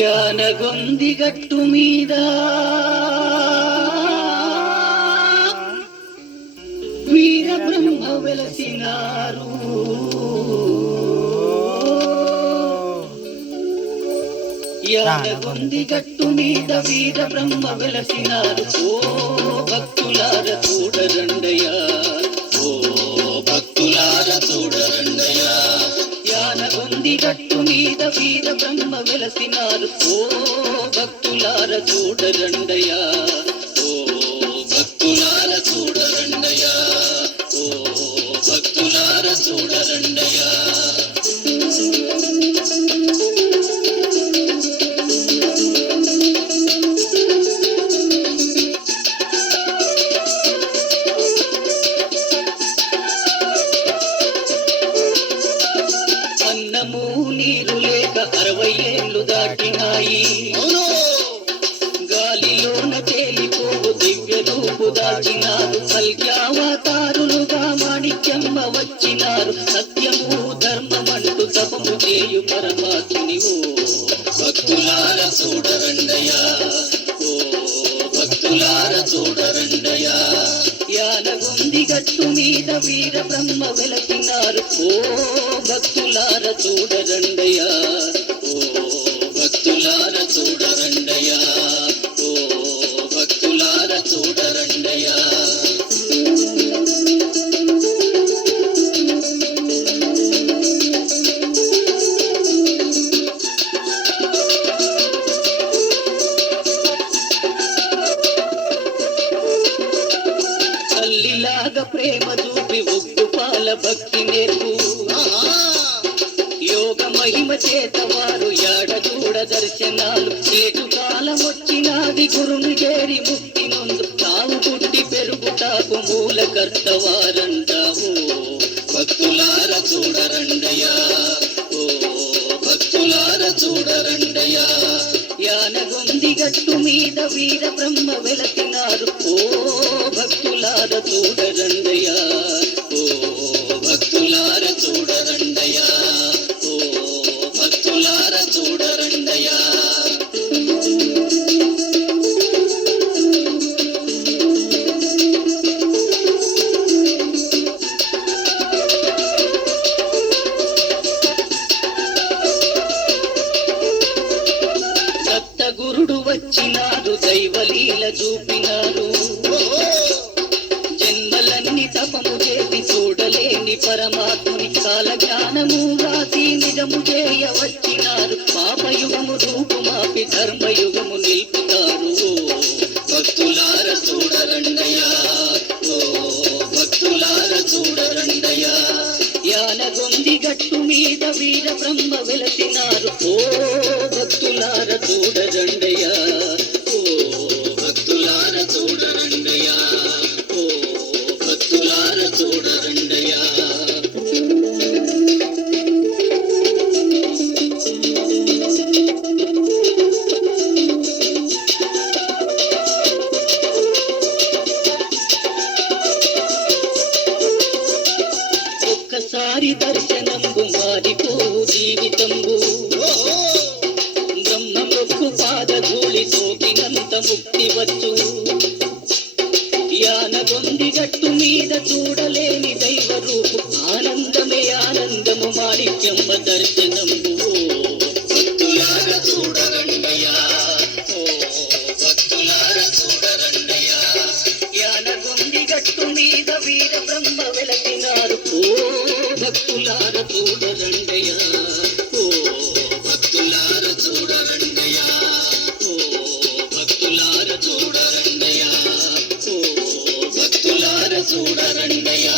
యానగొంది గట్టు మీద వీర బ్రహ్మ వెలసినారు. యానగొంది గట్టు మీద వీర బ్రహ్మ వెలసినారు. ఓ భక్తులార చూడరండయ్యా, ఓ భక్తులార చూడరండయ్యా. యానగొంది గట్టు మీద వీర బ్రహ్మ వెలసినారు. ఓ భక్తులార చూడరండయ్యా, ఓ భక్తులార చూడరండయ్యా, ఓ భక్తులార చూడరండయ్యా. అన్నము నీరు లేక 60 ఏళ్ళు దాటినాయి. గాలిలోన తేలిపోవు దివ్య రూపు దాచినారు. కల్యావతారులుగా మాణిక్యమ్మ వచ్చినారు. సత్యము ధర్మమంటూ తపము చేయు పరమాత్ముని. ఓ భక్తులార చూడరండయ్యా, ఓ భక్తులార చూడరండయ్యా. యానగొంది గట్టు మీద వీర బ్రహ్మ వెలసినారు. ఓ భక్తులార చూడరండయ్యా, ఓ భక్తులార చూడరండయ్యా, ఓ భక్తులార చూడరండయ్యా. తల్లిలాగా ప్రేమ చూపి ఉగ్గు పాల భక్తి నేర్పు. యోగ మహిమ చేత వారు యాడ చూడ దర్శనాలు. చేటు కాలం వచ్చినాది గురుని చేరి ముక్తి నొందు. తావు పుట్టి పెరుగుతాకు మూల కర్తవారంటావు. భక్తులార చూడరండయ్యా, ఓ భక్తులార చూడరండయ్యా. యానగొంది గట్టు మీద వీర బ్రహ్మ వెలసినారు. ఓ భక్తులార చూడరండయ్యా, ఓ భక్తులార చూడరండయ్యా, ఓ భక్తులార చూడరండయ్యా. గురుడు వచ్చినారు, దైవలీల చూపినారు. జన్మలన్నీ తపము చేసి చూడలేని పరమాత్ముని. కాల జ్ఞానము రాసి నిజము చేయ వచ్చినారు. పాపయుగము రూపుమాపి ధర్మయుగము నిలుపుతారు. భక్తులార చూడరండయ్యా, ఓ భక్తులార చూడరండయ్యా. యానగొంది గట్టు మీద వీర బ్రహ్మ వెలసినారు. ఓ భక్తులార చూడరండయ్యా, ఓ భక్తులార చూడరండయ్యా, ఓ భక్తులార చూడరండయ్యా. ఒక్కసారి దర్శనంబు మారిపోవు జీవితంబు. బ్రహ్మమొక్కు పాదధూళి సోకినంత ముక్తి వచ్చు. యానగొంది గట్టు మీద చూడలేని దైవ రూపు. ఆనందమే ఆనందము మాణిక్యమ్మ దర్శనంబు. భక్తులార చూడరండయ్యా, ఓ భక్తులార చూడరండయ్యా. యానగొంది గట్టు మీద వీర బ్రహ్మ వెలసినారు. ఓ భక్తులార చూడరండయ్యా, ఓ భక్తులార చూడరండయ్యా, ఓ భక్తులార చూడరండయ్యా, ఓ భక్తులార చూడరండయ్యా.